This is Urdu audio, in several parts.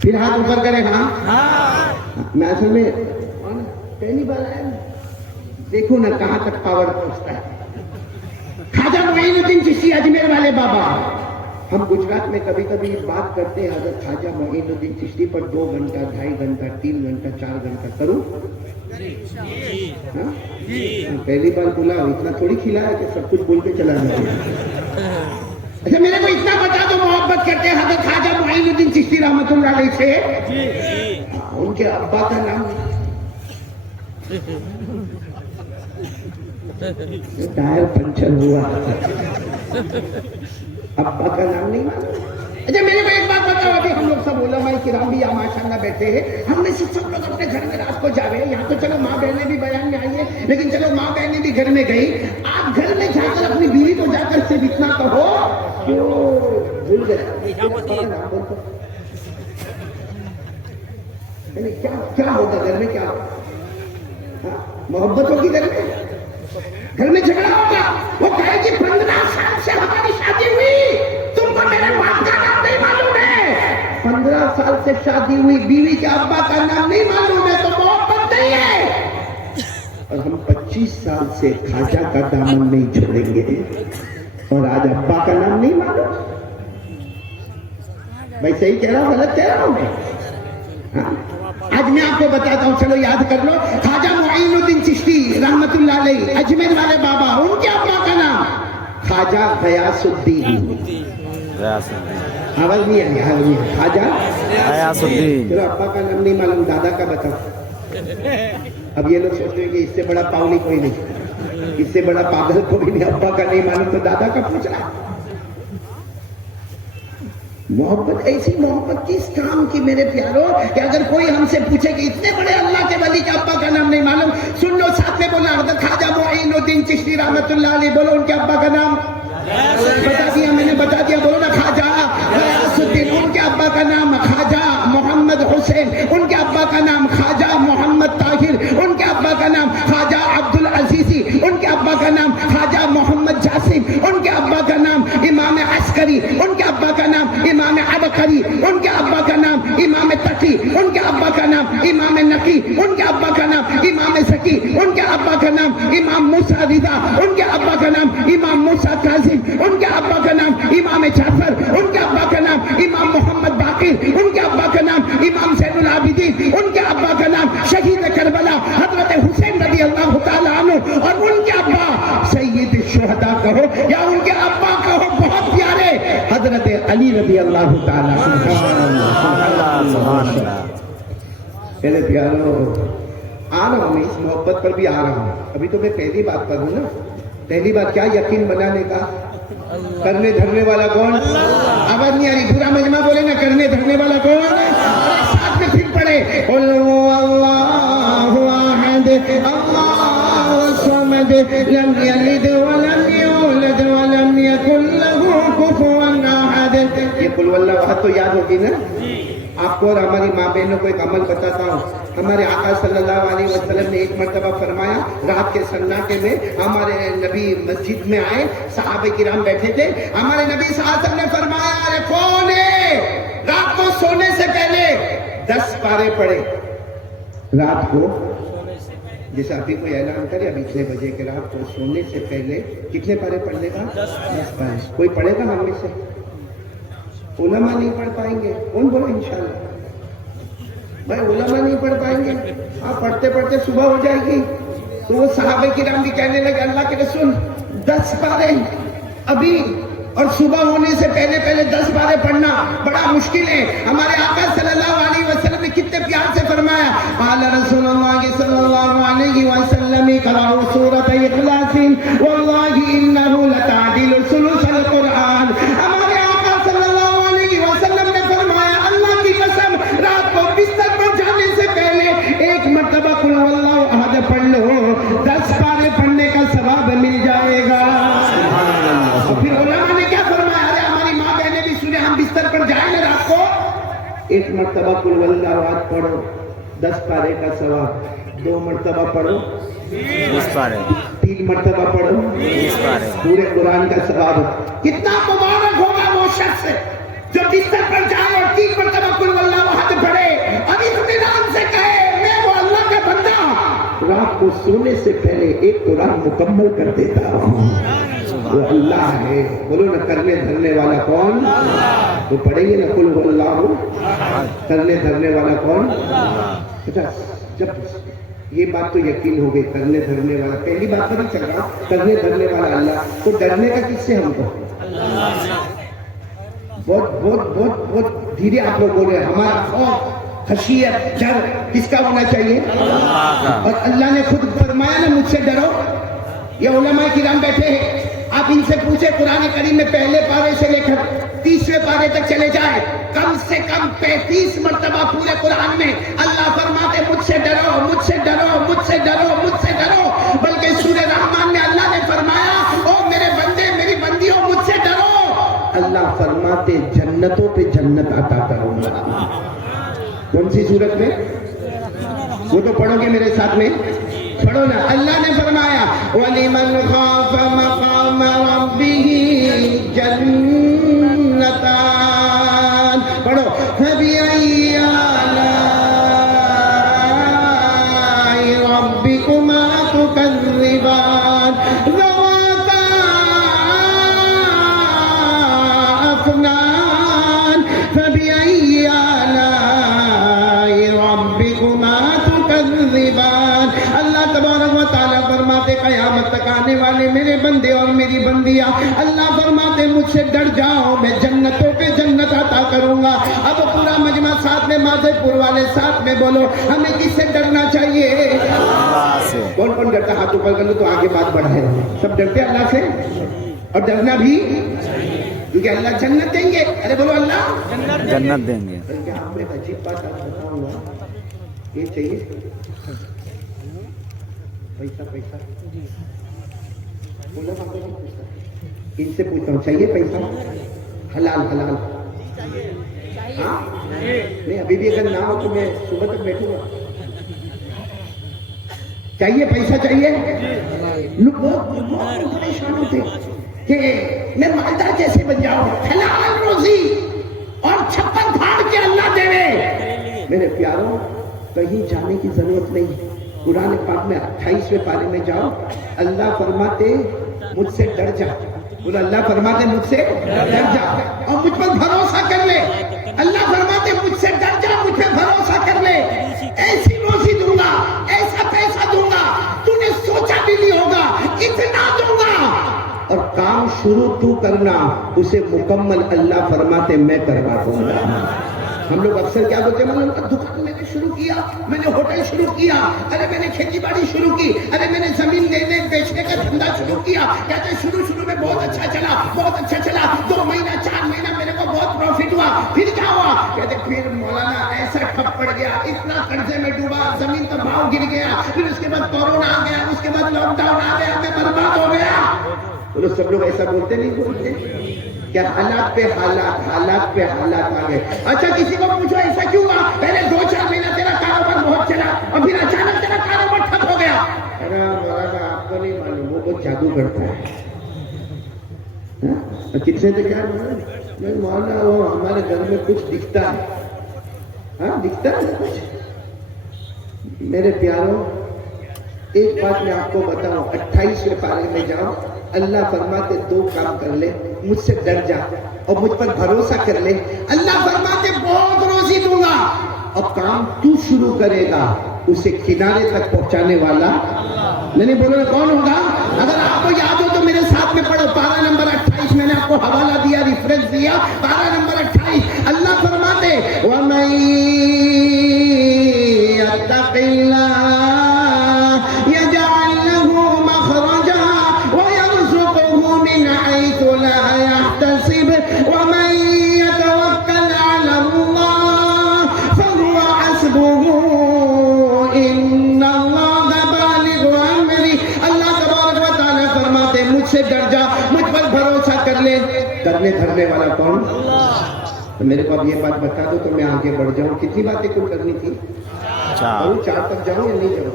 پھر ہاتھ اوپر کرے. ہاں میں اصل میں پہلی بار آیا نا, دیکھو نا کہاں تک پاور پہنچتا ہے. خواجہ معین الدین چشتی اجمیر والے بابا, ہم گجرات میں کبھی کبھی بات کرتے ہیں حضرت خواجہ معین الدین چشتی پر 2 گھنٹہ 2.5 گھنٹہ 3 گھنٹہ 4 گھنٹہ کروں. پہلی بار بولا, اتنا تھوڑی کھلایا کہ سب کچھ بول کے چلا جائے. اچھا میرے کو اتنا بتا دو, محبت کرتے ہیں حضرت خواجہ معین الدین چشتی رحمۃ اللہ علیہ سے, ان کے ابا کا نام ٹائر پنچر ہوا, ابا کا نام نہیں معلوم. اچھا میرے کو ایک بات بتاؤ, ابھی ہم لوگ سب علماء کرام بھی ماشاءاللہ بیٹھے ہیں, ہم میں سے سب لوگ اپنے گھر میں رات کو جا رہے ہیں. یہاں تو چلو ماں بہنیں بھی بیان میں آئی ہیں, لیکن چلو ماں بہنیں بھی گھر میں گئی. آپ گھر میں جا کر اپنی بیوی کو جا کر صرف اتنا کہو کیوں بھول گئے کیا ہوگا گھر میں, کیا محبت ہوگی گھر میں, گھر میں جھگڑا ہوگا. وہ کہے کہ 15 سال سے ہماری شادی ہوئی, تم کو میرے باپ کا نام نہیں معلوم ہے. 15 سال سے شادی ہوئی, بیوی کے ابا کا نام نہیں معلوم ہے تو محبت نہیں ہے. اور ہم 25 سال سے خواجہ کا دامن نہیں چھوڑیں گے, اور آج ابا کا نام نہیں معلوم. بھائی صحیح کہہ رہا ہوں غلط کہہ رہا ہوں؟ آج میں آپ کو بتاتا ہوں, چلو یاد کر لو. خواجہ معین الدین چشتی رحمت اللہ علیہ اجمیر والے بابا, ان کے ابا کا نام خواجہ غیاث الدین. آواز نہیں آئی, خواجہ غیاث الدین. چلو ابا کا نام نہیں معلوم, دادا کا بتاؤ. اب یہ لوگ سوچتے ہیں کہ اس سے بڑا پاؤلی کوئی نہیں, اس سے بڑا پاگل کوئی نہیں. ابا کا نہیں معلوم تو دادا کا پوچھ رہا. محبت ایسی محبت کس کام کی میرے پیاروں, کہ اگر کوئی ہم سے پوچھے کہ اتنے بڑے اللہ کے ولی کے ابا کا نام نہیں معلوم, سن لو ساتھ میں بولا حضرت خواجہ معین الدین چشتی رحمت اللہ علیہ, بولو ان کے ابا کا نام بتا دیا میں نے, بتا دیا, بولو نا خواجہ غیاث الدین. ان کے ابا کا نام خواجہ محمد حسین, ان کے ابا کا نام خواجہ محمد طاہر, ان کے ابا کا نام خواجہ عبد العزیزی, ان کے ابا کا نام خواجہ محمد جاسم, ان کے ابا کا نام امام عسکری, ان کے ابا کا نام امام عبقری, ان کے ابا کا نام امام تقی, ان کے ابا کا نام امام نقی, ان کے ابا کا نام امام زکی, ان کے ابا کا نام امام موسیٰ رضا, ان کے ابا کا نام امام موسیٰ کاظم, ان کے ابا کا نام امام جعفر, ان کے ابا کا نام امام محمد باقر, ان کے ابا کا نام امام زین العابدین, ان کے ابا کا نام شہید کربلا حضرت حسین رضی اللہ تعالیٰ عنہ, اور ان کے ابا سید الشہداء کہو یا ان کے ابا کہو بہت پیارے حضرت علی رضی اللہ تعالیٰ. میرے پیاروں آ رہا ہوں میں, اس محبت پر بھی آ رہا ہوں. ابھی تو میں پہلی بات پر ہوں نا. پہلی بات کیا یقین بنانے کا, کرنے دھرنے والا کون؟ آواز نہیں آ رہی, پورا مجمع بولے نا, کرنے دھرنے والا کون؟ ساتھ میں پھر پڑھے قل اللہ احد اللہ الصمد لم یلد ولم یولد ولم یکن له کفوا احد. یہ قل واللہ احد تو یاد ہوگی نا آپ کو, اور ہماری ماں بہنوں کو ایک عمل بتاتا ہوں. ہمارے آقا صلی اللہ علیہ وسلم نے ایک مرتبہ فرمایا, رات کے سناٹے میں ہمارے نبی مسجد میں آئے, صحابہ کرام بیٹھے تھے. ہمارے نبی صلی اللہ علیہ وسلم نے فرمایا, ارے کون ہے رات کو سونے سے پہلے 10 پارے پڑھے. رات کو جیسے ابھی کوئی اعلان کرے ابھی 6 بجے کے رات کو سونے سے پہلے کتنے پارے پڑھنے کا؟ 10 پارے. کوئی پڑھے گا ہم میں سے؟ علماء نہیں پڑھ پائیں گے, کون بولو انشاءاللہ بھائی علماء نہیں پڑھ پائیں گے. آپ پڑھتے پڑھتے صبح ہو جائے گی. تو وہ صحابہ کرام بھی کہنے لگے, اللہ کے رسول 10 پارے ابھی, اور صبح ہونے سے پہلے پہلے 10 پارے پڑھنا بڑا مشکل ہے. ہمارے آقا صلی اللہ علیہ وسلم نے کتنے پیار سے فرمایا, قال رسول اللہ صلی اللہ علیہ وسلم اقرأوا سورۃ اخلاص واللہ انہ لتعدل ثلث القرآن. ہمارے آقا صلی اللہ علیہ وسلم نے فرمایا, اللہ کی قسم رات کو بستر پر جانے سے پہلے ایک مرتبہ قل واللہ احد پڑھ لو, 10 پارے پڑھنے کا ثواب مل جائے گا. اور پھر علماء نے کیا فرمایا, ارے ہماری ماں بہنیں بھی سنے, ہم بستر پر جائیں گے رات کو, ایک مرتبہ قل واللہ احد پڑھو 10 پارے کا ثواب, 2 مرتبہ پڑھو 20 پارے, 3 مرتبہ پڑھو 20 پارے, پورے قرآن کا ثواب. کتنا مبارک ہوگا وہ شخص جو بستر پر جائے اور 3 مرتبہ قل واللہ احد رات کو سونے سے پہلے ایک قرآن مکمل کر دیتا ہوں، وہ اللہ ہے۔ بولو نا، کرنے دھرنے والا کون؟ تو پڑھیں گے نا قل هو اللہ، کرنے دھرنے والا کون؟ اچھا، جب یہ بات تو یقین ہو گئی، کرنے دھرنے والا، پہلی بات پر ہی چل رہا، کرنے دھرنے والا اللہ، تو ڈرنے کا کس سے ہم کو؟ بہت بہت بہت بہت دھیرے آپ لوگ بول رہے ہیں۔ ہمارا خوف، خشیت، ڈر کس کا ہونا چاہیے؟ اور اللہ نے خود فرمایا نا، مجھ سے ڈرو۔ یہ علماء کرام بیٹھے ہیں، آپ ان سے پوچھیں قرآن کریم میں پہلے پارے سے لے کر 30ویں پارے تک چلے جائے، کم سے کم 35 مرتبہ پورے قرآن میں اللہ فرماتے مجھ سے ڈرو، مجھ سے ڈرو، مجھ سے ڈرو، مجھ سے ڈرو۔ بلکہ سورہ رحمان میں اللہ نے فرمایا، او میرے بندے، میری بندیوں، مجھ سے ڈرو۔ اللہ فرماتے جنتوں پہ جنت عطا کروں گا۔ کون سی صورت میں؟ وہ تو پڑھو گے میرے ساتھ میں، پڑھو نا۔ اللہ نے فرمایا وَلِمَنْ خَافَ مَقَامَ رَبِّهِ جَنَّتَانِ، پڑھو فَبِأَيِّ آلَاءِ رَبِّكُمَا تُكَذِّبَانِ ذَوَاتَا أَفْنَانٍ فَبِأَيِّ آلَاءِ رَبِّكُمَا تُكَذِّبَانِ۔ اللہ تبارک و تعالیٰ فرماتے قیامت تک آنے والے میرے بندے اور میری بندیاں، اللہ فرماتے مجھ سے ڈر جاؤ، میں جنتوں پہ جنت عطا کروں گا۔ اب پورا مجمع ساتھ میں، مادھے پور والے ساتھ میں بولو، ہمیں کس سے ڈرنا چاہیے؟ کون کون ڈرتا؟ ہاتھ اوپر کر لو تو آگے بات بڑھے۔ سب ڈرتے اللہ سے، اور ڈرنا بھی، کیونکہ اللہ جنت دیں گے۔ ارے بولو اللہ جنت دیں گے۔ آپ کو ایک عجیب بات آپ بتاؤں گا، یہ چاہیے پیسہ، پیسہ بولو، ان سے پوچھتا ہوں، چاہیے پیسہ؟ حلال حلال؟ ہاں نہیں، ابھی بھی اگر نہ ہو تو میں صبح تک بیٹھوں گا۔ چاہیے پیسہ؟ چاہیے؟ لوگ بہت پریشان ہوتے کہ میں مالدار کیسے بن جاؤں، حلال روزی اور چھپن پھاڑ کے اللہ دے رہے۔ میرے پیاروں، کہیں جانے کی ضرورت نہیں۔ قرآن پاک میں 28ویں پارے میں جاؤ، اللہ فرماتے مجھ سے ڈر جا۔ بولو، اللہ فرماتے مجھ سے ڈر جا اور مجھ پر بھروسہ کر لے۔ اللہ فرماتے مجھ سے ڈر جا، مجھ پہ بھروسہ کر لے، ایسی روزی دوں گا، ایسا پیسہ دوں گا، تو نے سوچا بھی نہیں ہوگا، اتنا دوں گا۔ اور کام شروع تو کرنا، اسے مکمل اللہ فرماتے میں کروا دوں گا۔ ہم لوگ اکثر کیا بولتے ہیں، میں نے دکان میں نے شروع کیا، میں نے ہوٹل شروع کیا، ارے میں نے کھیتی باڑی شروع کی، ارے میں نے زمین لینے بیچنے کا دھندا شروع کیا۔ کہتے شروع میں بہت اچھا چلا، بہت اچھا چلا، 2 مہینہ 4 مہینہ میرے کو بہت پروفٹ ہوا، پھر کیا ہوا؟ کہتے پھر مولانا ایسا ٹھپ پڑ گیا، اتنا قرضے میں ڈوبا، زمین کا بھاؤ گر گیا، پھر اس کے بعد کورونا آ گیا، اس کے بعد لاک ڈاؤن آ گیا، میں برباد ہو گیا۔ بولو، سب لوگ ایسا بولتے نہیں بولتے؟ کیا حالات پہ حالات، حالات پہ حالات آ گئے۔ اچھا کسی کو پوچھو ایسا کیوں ہوا؟ پہلے 2-4 مہینہ تیرا کاروبار بہت چلا اور پھر اچانک تیرا کاروبار ٹھپ ہو گیا۔ ارے مولانا آپ کو نہیں معلوم، وہ بہت جادو کرتا ہے۔ کتنے تک یار مولانا، وہ ہمارے گھر میں کچھ دکھتا ہے۔ ہاں دکھتا ہے کچھ۔ میرے پیاروں، ایک بات میں آپ کو بتاؤں، 28ویں پارے میں جاؤ، اللہ فرماتے 2 کام کر لے، مجھ سے ڈر جا اور مجھ پر بھروسہ کر لے، اللہ فرماتے بہت روزی دوں گا۔ اور کام تو شروع کرے گا، اسے کنارے تک پہنچانے والا میں نے بولو کون ہوگا؟ اگر آپ کو یاد ہو تو میرے ساتھ میں پڑھو، پارہ نمبر 28 میں نے آپ کو حوالہ دیا، ریفرنس دیا، پارہ نمبر 28۔ اللہ فرماتے وَمَن يَتَّقِ اللَّهَ يَجْعَل لَّهُ مَخْرَجًا وَيَرْزُقْهُ مِنْ حَيْثُ لَا يَحْتَسِبُ وَمَن يَتَوَكَّلْ عَلَى اللَّهِ فَهُوَ حَسْبُهُ إِنَّ اللَّهَ بَالِغُ أَمْرِهِ۔ اللہ تبارک و تعالیٰ فرماتے مجھ سے ڈر جا، مجھ پر بھروسہ کر لے۔ کرنے دھرنے والا کون؟ تو میرے کو اب یہ بات بتا دو تو میں آگے بڑھ جاؤں۔ کتنی باتیں کل کرنی تھی؟ 4 تک جاؤں یا نہیں جاؤں؟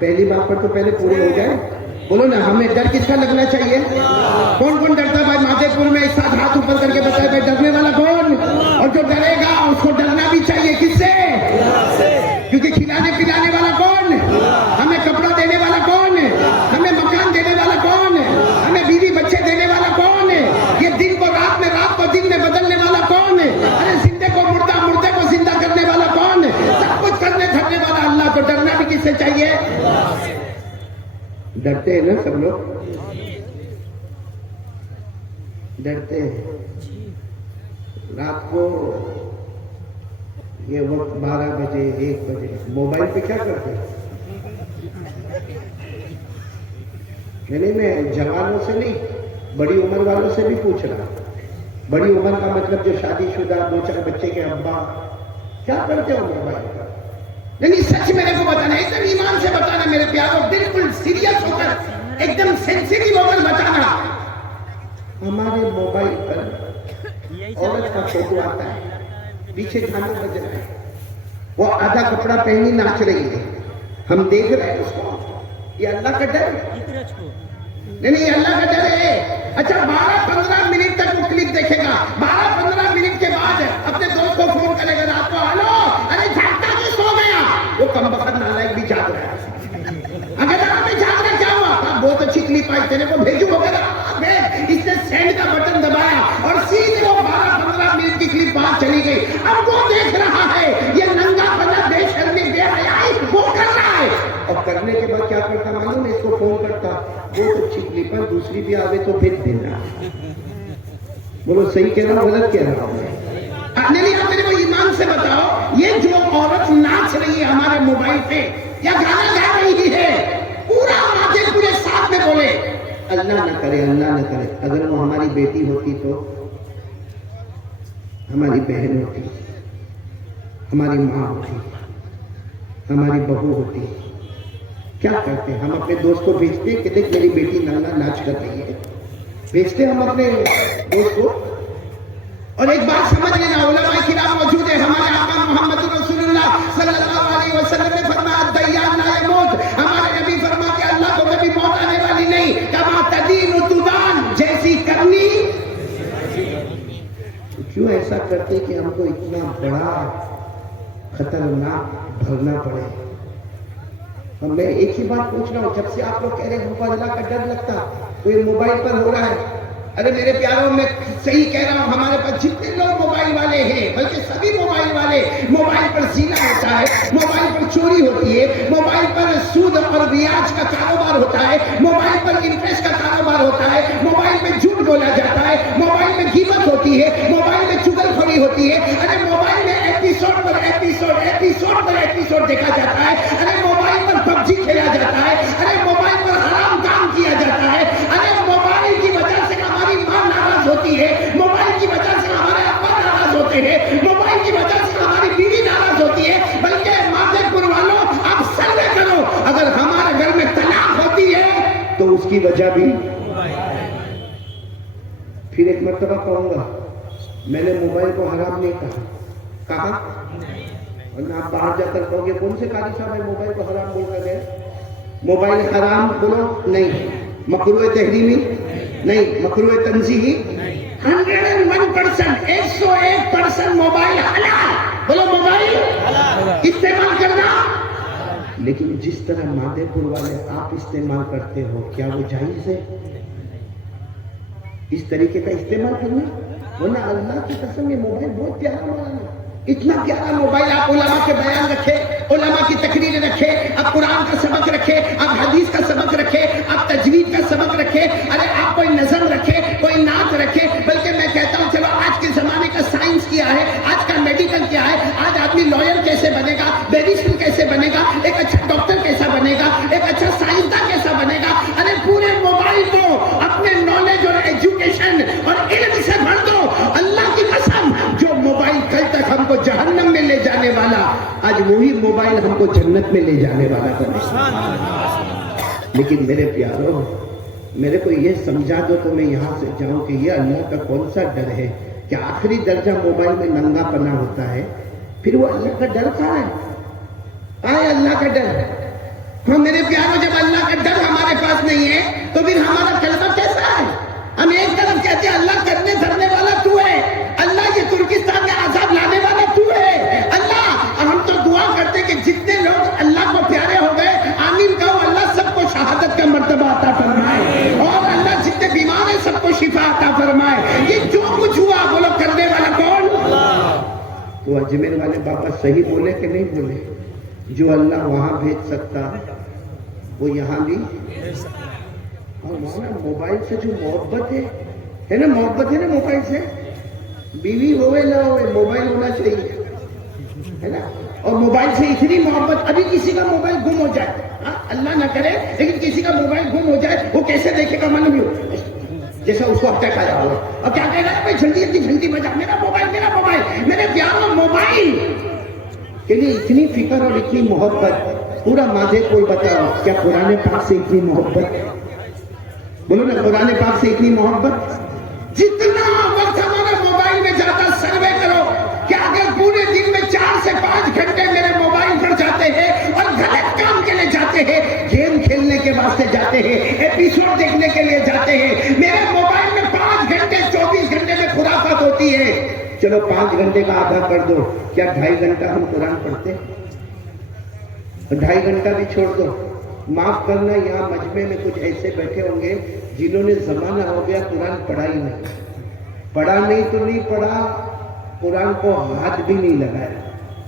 پہلی بات پر تو پہلے پورے ہو جائے۔ بولو نا، ہمیں ڈر کس کا لگنا چاہیے؟ کون کون ڈرتا بھائی؟ مادھے پور میں ایک ساتھ ہاتھ اوپر کر کے بتائے بھائی، ڈرنے والا کون؟ اور جو ڈرے گا اس کو ڈرنا بھی چاہیے، کس سے؟ کیونکہ کھلانے پلانے والا کون؟ ہمیں ڈرتے ہیں نا سب لوگ، ڈرتے ہیں. رات کو یہ وقت 12 بجے 1 بجے موبائل پہ کیا کرتے ہیں؟ نہیں میں جوانوں سے نہیں، بڑی عمر والوں سے بھی پوچھ رہا. بڑی عمر کا مطلب جو شادی شدہ 2-4 بچے کے ابا کیا کرتے ہو موبائل پر؟ نہیں سچ میرے کو بتانا، ایک دم ایمان سے بتانا میرے پیاروں، بالکل سیریس ہو کر، ایک دم سینسیٹیو ہو کر بتانا. ہمارے موبائل پر عورت کا فوٹو آتا ہے، پیچھے گانا بج رہا ہے، وہ آدھا کپڑا پہنی ناچ رہی ہے، ہم دیکھ رہے ہیں اس کو. یہ اللہ کا ڈر ہے؟ نہیں اللہ کا ڈر ہے. اچھا 12-15 منٹ تک وہ کلپ دیکھے گا، 12-15 منٹ کے بعد اپنے دوست کو فون کرے گا رات کو، ہلو ارے جھاگتا کیوں سو گیا؟ وہ کم بخت نالائق بھی جاگ رہا ہے. اگر آپ میں جاگ رہا کیا ہوا؟ بہت اچھی کلپ آئی تیرے کو بھیجو وغیرہ. اس نے سینڈ کا بٹن دبایا اور سیدھے وہ 12-15 منٹ کی کلپ باہر چلی گئی. اب وہ دیکھ رہا ہے یہ ننگا پنا بے شرمی بے حیائی وہ کر رہا ہے. اور کرنے کے بعد کیا کرتا معلوم ہے؟ اس کو فون کرتا، وہ اچھی کلپ پر دوسری بھی آگے تو پھر دینا. بولو صحیح کہہ رہا ہوں غلط کہہ رہا ہوں؟ نہیں آپ میرے کو ایمان سے بتاؤ، یہ جو عورت ناچ رہی ہے ہمارے موبائل پہ یا گانا گا رہی ہے، پورا ماتھے پورے ساتھ میں بولے اللہ نہ کرے اللہ نہ کرے، اگر وہ ہماری بیٹی ہوتی تو، ہماری بہن ہوتی، ہماری ماں ہوتی، ہماری بہو ہوتی، کیا کرتے؟ ہم اپنے دوست کو بھیجتے کہ دیکھ میری بیٹی ننگا ناچ کر رہی ہے، بھیجتے ہم اپنے دوست کو. اور ایک بات سمجھ لینا، علماء کرام موجود ہیں، ہمارے آقا محمد رسول اللہ صلی اللہ علیہ وسلم نے فرمایا دیان لا یموت. ہمارے نبی فرماتے ہیں اللہ کو کبھی موت آنے والی نہیں. کما تدین تدان، جیسی کرنی. کیوں ایسا کرتے کہ ہم کو اتنا بڑا خطرناک بھرنا پڑے؟ اور میں ایک ہی بات پوچھ رہا ہوں، جب سے آپ لوگ کہہ رہے ہیں ہم کو اللہ کا ڈر لگتا تو یہ موبائل پر ہو رہا ہے. ارے میرے پیاروں میں صحیح کہہ رہا ہوں، ہمارے پاس جتنے لوگ موبائل والے ہیں، بلکہ سبھی موبائل والے، موبائل پر زنا ہوتا ہے، موبائل پر چوری ہوتی ہے، موبائل پر سود اور بیاج کا کاروبار ہوتا ہے، موبائل پر انٹرسٹ کا کاروبار ہوتا ہے، موبائل میں جھوٹ بولا جاتا ہے، موبائل میں غیبت ہوتی ہے، موبائل میں چغلخوری ہوتی ہے. ارے موبائل میں ایپیسوڈ پر ایپیسوڈ دیکھا جاتا ہے. ارے موبائل پر پب جی کھیلا جاتا ہے. ارے موبائل پر حرام کام کیا جاتا ہے. ارے موبائل کی وجہ سے ہماری ماں ناراض ہوتی ہے، موبائل کی وجہ سے ہمارے ابا ناراض ہوتے ہیں، موبائل کی وجہ سے ہماری بیوی ناراض ہوتی ہے. بلکہ مادے پور والوں آپ سروے کرو، اگر ہمارے گھر میں طلاق ہوتی ہے تو اس کی وجہ بھی. پھر ایک مرتبہ کہوں گا، میں نے موبائل کو حرام نہیں کہا، ورنہ آپ باہر جا کر کہو گے کون سے قاری صاحب ہے موبائل کو حرام بول کر گئے؟ موبائل حرام بولو نہیں، مکروہ تحریمی نہیں، مکروہ تنزیہی 101%، 101% موبائل حلال. بولو موبائل استعمال کرنا. لیکن جس طرح مادے پور والے آپ استعمال کرتے ہو، کیا وہ جائز ہے اس طریقے کا استعمال کرنا؟ ورنہ اللہ کی قسم یہ موبائل بہت پیارا موبائل ہے، اتنا پیارا موبائل. آپ علماء کے بیان رکھے، علماء کی تقریریں رکھے، آپ قرآن کا سبق رکھے، آپ حدیث کا سبق رکھے، آپ تجوید کا سبق رکھے. ارے آپ کوئی نظم رکھے، کوئی نعت رکھے. بلکہ میں کہتا ہوں چلو آج کے زمانے کا سائنس کیا ہے، آج کا میڈیکل کیا ہے، آج آدمی لائر کیسے بنے گا، بیریسٹر کیسے بنے گا، ایک اچھا ڈاکٹر کیسا بنے گا، ایک اچھا سائنسداں کیسا بنے گا. ارے پورے موبائل کو اپنے نالج اور ایجوکیشن اور علم سے بھر دو. اللہ کی قسم جو موبائل کل تک ہم کو جہنم میں لے جانے والا، آج وہی موبائل ہم کو جنت میں لے جانے والا ہے. لیکن میرے پیاروں، میرے کو یہ سمجھا دو تو میں یہاں سے جاؤں کہ یہ اللہ کا کون سا ڈر ہے کہ آخری درجہ موبائل میں ننگا پنا ہوتا ہے. پھر وہ اللہ کا ڈر کہاں ہے؟ آئے اللہ کا ڈر. ہم میرے پیاروں جب اللہ کا ڈر ہمارے پاس نہیں ہے تو پھر ہمارا کلمہ کیسا ہے؟ ہم ایک طرف کہتے ہیں اللہ کرنے دھرنے والا تو ہے، اللہ یہ ترکستان میں عذاب لانے والا تو ہے اللہ. اور ہم تو دعا کرتے کہ جتنے لوگ اللہ کو پیارے ہو گئے آمین کہو، اللہ سب کو شہادت کا مرتبہ عطا فرمائے، اور اللہ جتنے بیمار ہیں سب کو شفا عطا فرمائے. یہ جو کچھ ہوا بولو کرنے والا کون؟ تو اجمیر والے بابا صحیح بولے کہ نہیں بولے؟ جو اللہ وہاں بھیج سکتا وہ یہاں بھی. اور مولانا موبائل سے جو محبت ہے نا, محبت ہے نا موبائل سے, بیوی ہوئے نہ ہوئے موبائل ہونا چاہیے, ہے نا. اور موبائل سے اتنی محبت, ابھی کسی کا موبائل گم ہو جائے, اللہ نہ کرے لیکن کسی کا موبائل گم ہو جائے, وہ کیسے دیکھے گا معلوم ہو, جیسا اس کو اٹیک آیا ہوا, اور کیا کہہ رہا ہے بھائی جلدی جلدی جلدی بجا, میرا موبائل, میرے پیاروں موبائل کے لیے اتنی فکر اور اتنی محبت. پورا ماضی کوئی بتاؤ کیا قرآن پاک سے اتنی محبت؟ بولو نا, قرآن پاک سے اتنی محبت. جتنا وقت ہمارے موبائل میں جاتا سروے کرو کہ اگر پورے دن میں 4 سے 5 گھنٹے میرے موبائل پر جاتے ہیں اور غلط کام کے لیے جاتے ہیں, گیم کھیلنے کے واسطے جاتے ہیں, ایپیسوڈ دیکھنے کے لیے جاتے ہیں, میرے موبائل میں 5 گھنٹے 24 گھنٹے میں خرافات ہوتی ہے. چلو 5 گھنٹے کا آدھا کر دو, کیا 2.5 گھنٹہ ہم قرآن پڑھتے ہیں؟ 2.5 گھنٹہ بھی چھوڑ دو. معاف کرنا, یہاں مجمع میں کچھ ایسے بیٹھے ہوں گے جنہوں نے زمانہ ہو گیا قرآن پڑھا ہی نہیں. پڑھا نہیں تو نہیں پڑھا, قرآن کو ہاتھ بھی نہیں لگایا.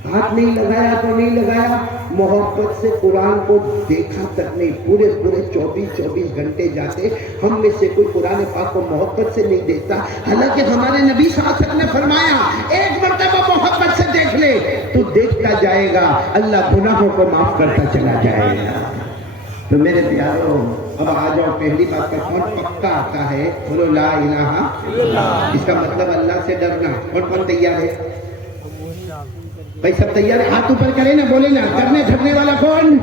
ہاتھ نہیں لگایا تو نہیں لگایا, محبت سے قرآن کو دیکھا تک نہیں. پورے 24 گھنٹے جاتے, ہم میں سے کوئی قرآن پاک کو محبت سے نہیں دیکھتا. حالانکہ ہمارے نبی صلی اللہ علیہ وسلم نے فرمایا ایک مرتبہ محبت سے دیکھ لے تو دیکھتا جائے گا, اللہ گناہوں کو معاف کرتا چلا جائے گا. تو میرے پیاروں, اب آ جاؤ, پہلی بات کا کون پکا آتا ہے؟ بولو لا الہ, اس کا مطلب اللہ سے ڈرنا. کون تیار ہے بھائی؟ سب تیار ہے؟ ہاتھ اوپر کرے نا, بولے نا, کرنے دھرنے والا کون؟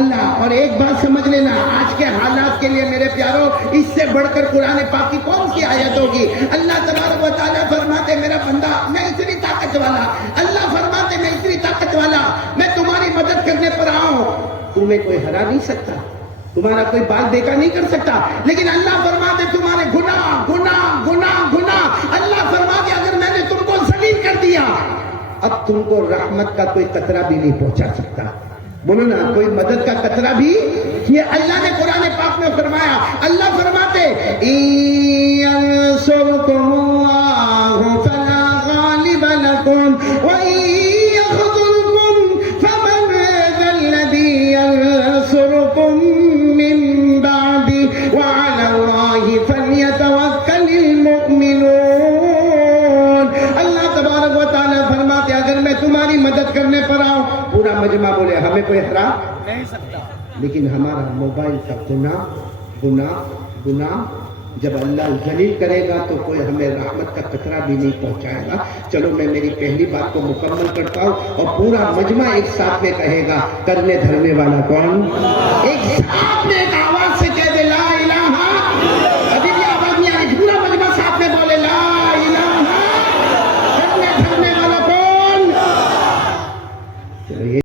اللہ. اور ایک بات سمجھ لینا, آج کے حالات کے لیے میرے پیاروں, اس سے بڑھ کر قرآن پاک کی کون سی آیت ہوگی؟ اللہ تبارک و تعالیٰ فرماتے میرا بندہ میں اتنی طاقت والا, اللہ فرماتے میں اتنی طاقت والا, میں تمہاری مدد کرنے پر آؤں, تمہیں کوئی ہرا نہیں سکتا, تمہارا کوئی بال دیکھا نہیں کر سکتا. لیکن اللہ فرماتے تمہارے گناہ گناہ گناہ گناہ, اللہ فرماتے اگر میں نے تم کو ذلیل کر دیا, اب تم کو رحمت کا کوئی قطرہ بھی نہیں پہنچا سکتا. بولو نا, کوئی مدد کا قطرہ بھی. یہ اللہ نے قرآن پاک میں فرمایا. اللہ فرماتے يَنْصُرْكُمُ اللَّهُ فَلَا غَالِبَ لَكُمْ وَإِنْ يَخْذُلْكُمْ فَمَنْ ذَا الَّذِي يَنْصُرُكُمْ مِنْ بَعْدِهِ وَعَلَى اللَّهِ فَلْيَتَوَكَّلِ الْمُؤْمِنُونَ. اللہ تبارک و تعالیٰ فرماتے اگر میں تمہاری مدد کرنے پر آؤں, پورا مجمع بولے ہمیں کوئی ہرا نہیں سکتا. لیکن ہمارا موبائل کا گناہ گناہ گناہ, جب اللہ ذلیل کرے گا تو کوئی ہمیں رحمت کا قطرہ بھی نہیں پہنچائے گا. چلو میں میری پہلی بات کو مکمل کرتا ہوں اور پورا مجمع ایک ساتھ میں کہے گا, کرنے دھرنے والا کون؟ ایک ساتھ میں ایک آواز